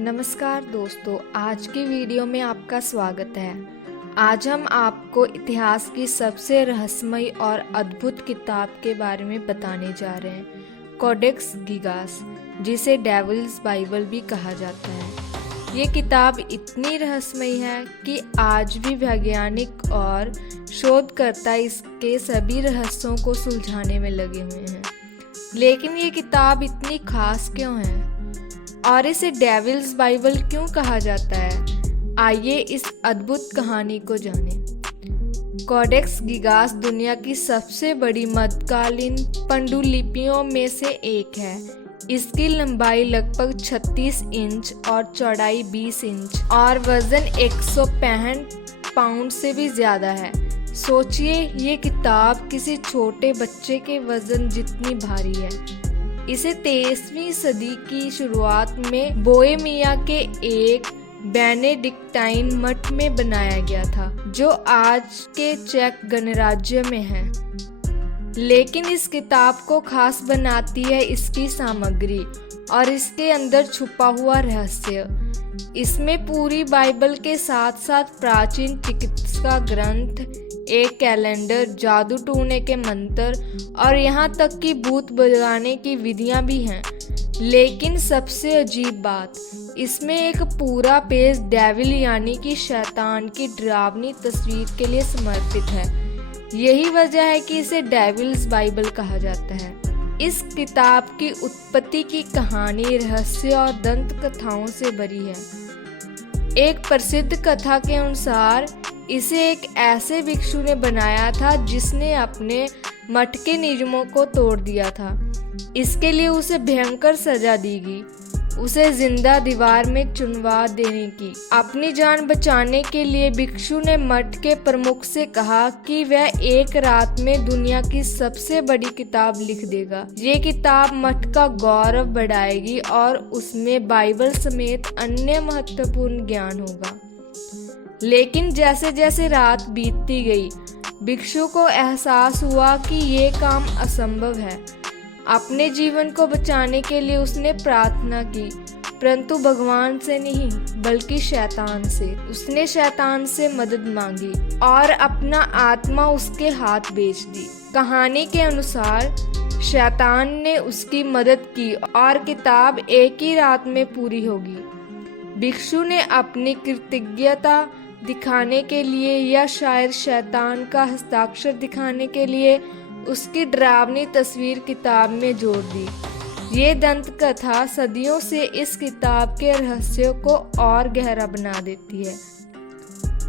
नमस्कार दोस्तों, आज की वीडियो में आपका स्वागत है। आज हम आपको इतिहास की सबसे रहस्यमयी और अद्भुत किताब के बारे में बताने जा रहे हैं, कोडेक्स गिगास, जिसे डेविल्स बाइबल भी कहा जाता है। ये किताब इतनी रहस्यमयी है कि आज भी वैज्ञानिक और शोधकर्ता इसके सभी रहस्यों को सुलझाने में लगे हुए हैं। लेकिन ये किताब इतनी खास क्यों है और इसे डेविल्स बाइबल क्यों कहा जाता है? आइए इस अद्भुत कहानी को जानें। कोडेक्स गिगास दुनिया की सबसे बड़ी मध्यकालीन पांडुलिपियों में से एक है। इसकी लंबाई लगभग 36 इंच और चौड़ाई 20 इंच और वजन 165 पाउंड से भी ज्यादा है। सोचिए, ये किताब किसी छोटे बच्चे के वजन जितनी भारी है। इसे 23वीं सदी की शुरुआत में बोहेमिया के एक बेनेडिक्टाइन मठ में बनाया गया था, जो आज के चेक गणराज्य में है। लेकिन इस किताब को खास बनाती है इसकी सामग्री और इसके अंदर छुपा हुआ रहस्य। इसमें पूरी बाइबल के साथ साथ प्राचीन चिकित्सा ग्रंथ, एक कैलेंडर, जादू टूने के मंत्र और यहाँ तक कि भूत भगाने की विधियां भी हैं। लेकिन सबसे अजीब बात, इसमें एक पूरा पेज डेविल यानी कि शैतान की डरावनी तस्वीर के लिए समर्पित है। यही वजह है कि इसे डेविल्स बाइबल कहा जाता है। इस किताब की उत्पत्ति की कहानी रहस्य और दंत कथाओं से भरी है। एक प्रसिद्ध कथा के अनुसार इसे एक ऐसे भिक्षु ने बनाया था जिसने अपने मठ के नियमों को तोड़ दिया था। इसके लिए उसे भयंकर सजा दी गई, उसे जिंदा दीवार में चुनवा देने की। अपनी जान बचाने के लिए भिक्षु ने मठ के प्रमुख से कहा कि वह एक रात में दुनिया की सबसे बड़ी किताब लिख देगा। ये किताब मठ का गौरव बढ़ाएगी और उसमें बाइबल समेत अन्य महत्वपूर्ण ज्ञान होगा। लेकिन जैसे जैसे रात बीतती गई, भिक्षु को एहसास हुआ कि ये काम असंभव है। अपने जीवन को बचाने के लिए उसने प्रार्थना की, परंतु भगवान से नहीं बल्कि शैतान से। उसने शैतान से मदद मांगी और अपना आत्मा उसके हाथ बेच दी। कहानी के अनुसार शैतान ने उसकी मदद की और किताब एक ही रात में पूरी होगी। भिक्षु ने अपनी कृतज्ञता दिखाने के लिए या शायद शैतान का हस्ताक्षर दिखाने के लिए उसकी डरावनी तस्वीर किताब में जोड़ दी। ये दंत कथा सदियों से इस किताब के रहस्यों को और गहरा बना देती है।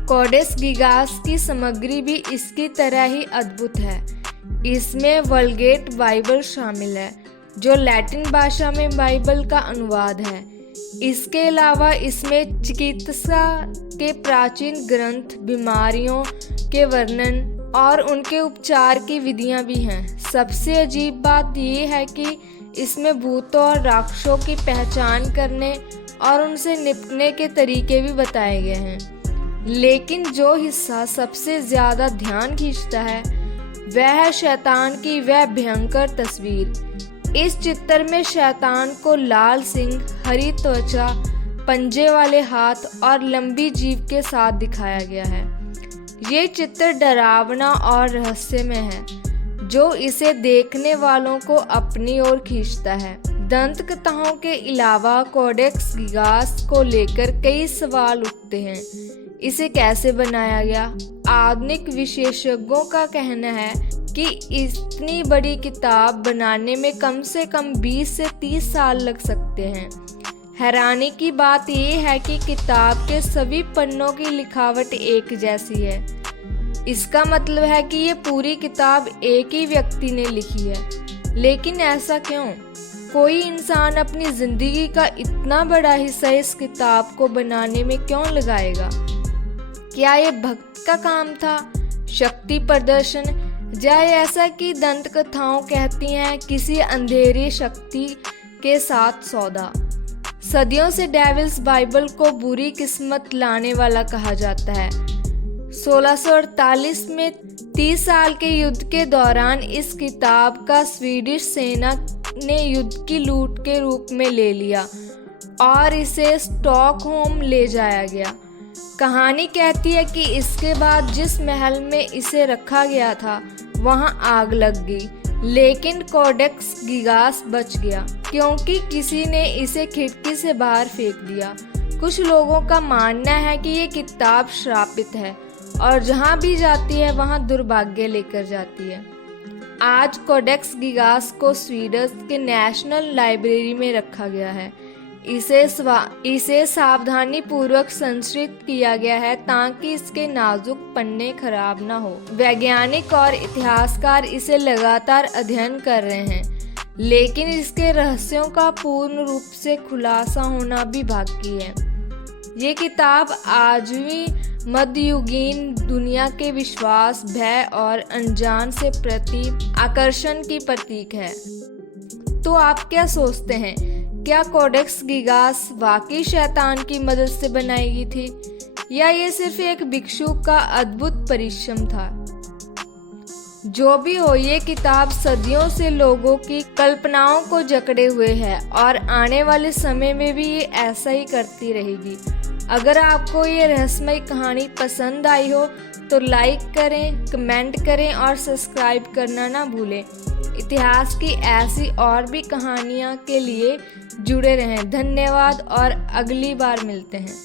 कोडेक्स गिगास की सामग्री भी इसकी तरह ही अद्भुत है। इसमें वल्गेट बाइबल शामिल है, जो लैटिन भाषा में बाइबल का अनुवाद है। इसके अलावा इसमें चिकित्सा के प्राचीन ग्रंथ, बीमारियों के वर्णन और उनके उपचार की विधियां भी हैं। सबसे अजीब बात यह है कि इसमें भूतों और राक्षसों की पहचान करने और उनसे निपटने के तरीके भी बताए गए हैं। लेकिन जो हिस्सा सबसे ज्यादा ध्यान खींचता है वह है शैतान की वह भयंकर तस्वीर। इस चित्र में शैतान को लाल सिंह, हरी त्वचा, पंजे वाले हाथ और लंबी जीभ के साथ दिखाया गया है। ये चित्र डरावना और रहस्यमय है, जो इसे देखने वालों को अपनी ओर खींचता है। दंत कथाओं के अलावा कोडेक्स गिगास को लेकर कई सवाल उठते हैं। इसे कैसे बनाया गया? आधुनिक विशेषज्ञों का कहना है कि इतनी बड़ी किताब बनाने में कम से कम 20 से 30 साल लग सकते हैं। हैरानी की बात यह है कि किताब के सभी पन्नों की लिखावट एक जैसी है। इसका मतलब है कि ये पूरी किताब एक ही व्यक्ति ने लिखी है। लेकिन ऐसा क्यों? कोई इंसान अपनी जिंदगी का इतना बड़ा हिस्सा इस किताब को बनाने में क्यों लगाएगा? क्या ये भक्त का काम था? शक्ति प्रदर्शन? या ऐसा कि दंत कथाओं कहती हैं किसी अंधेरी शक्ति के साथ सौदा? सदियों से डेविल्स बाइबल को बुरी किस्मत लाने वाला कहा जाता है। 1648 में 30 साल के युद्ध के दौरान इस किताब का स्वीडिश सेना ने युद्ध की लूट के रूप में ले लिया और इसे स्टॉकहोम ले जाया गया। कहानी कहती है कि इसके बाद जिस महल में इसे रखा गया था वहां आग लग गई, लेकिन कोडेक्स गिगास बच गया क्योंकि किसी ने इसे खिड़की से बाहर फेंक दिया। कुछ लोगों का मानना है कि ये किताब श्रापित है और जहाँ भी जाती है वहाँ दुर्भाग्य लेकर जाती है। आज कोडेक्स गिगास को स्वीडन के नेशनल लाइब्रेरी में रखा गया है। इसे सावधानी पूर्वक संरक्षित किया गया है ताकि इसके नाजुक पन्ने खराब ना हो। वैज्ञानिक और इतिहासकार इसे लगातार अध्ययन कर रहे हैं, लेकिन इसके रहस्यों का पूर्ण रूप से खुलासा होना भी बाकी है। ये किताब आजवी मध्ययुगीन दुनिया के विश्वास, भय और अनजान से प्रति आकर्षण की प्रतीक है। तो आप क्या सोचते हैं, क्या कोडेक्स गिगास वाकई शैतान की मदद से बनाई गई थी या ये सिर्फ एक भिक्षु का अद्भुत परिश्रम था? जो भी हो, ये किताब सदियों से लोगों की कल्पनाओं को जकड़े हुए है और आने वाले समय में भी ये ऐसा ही करती रहेगी। अगर आपको ये रहस्यमय कहानी पसंद आई हो तो लाइक करें, कमेंट करें और सब्सक्राइब करना ना भूलें। इतिहास की ऐसी और भी कहानियाँ के लिए जुड़े रहें। धन्यवाद और अगली बार मिलते हैं।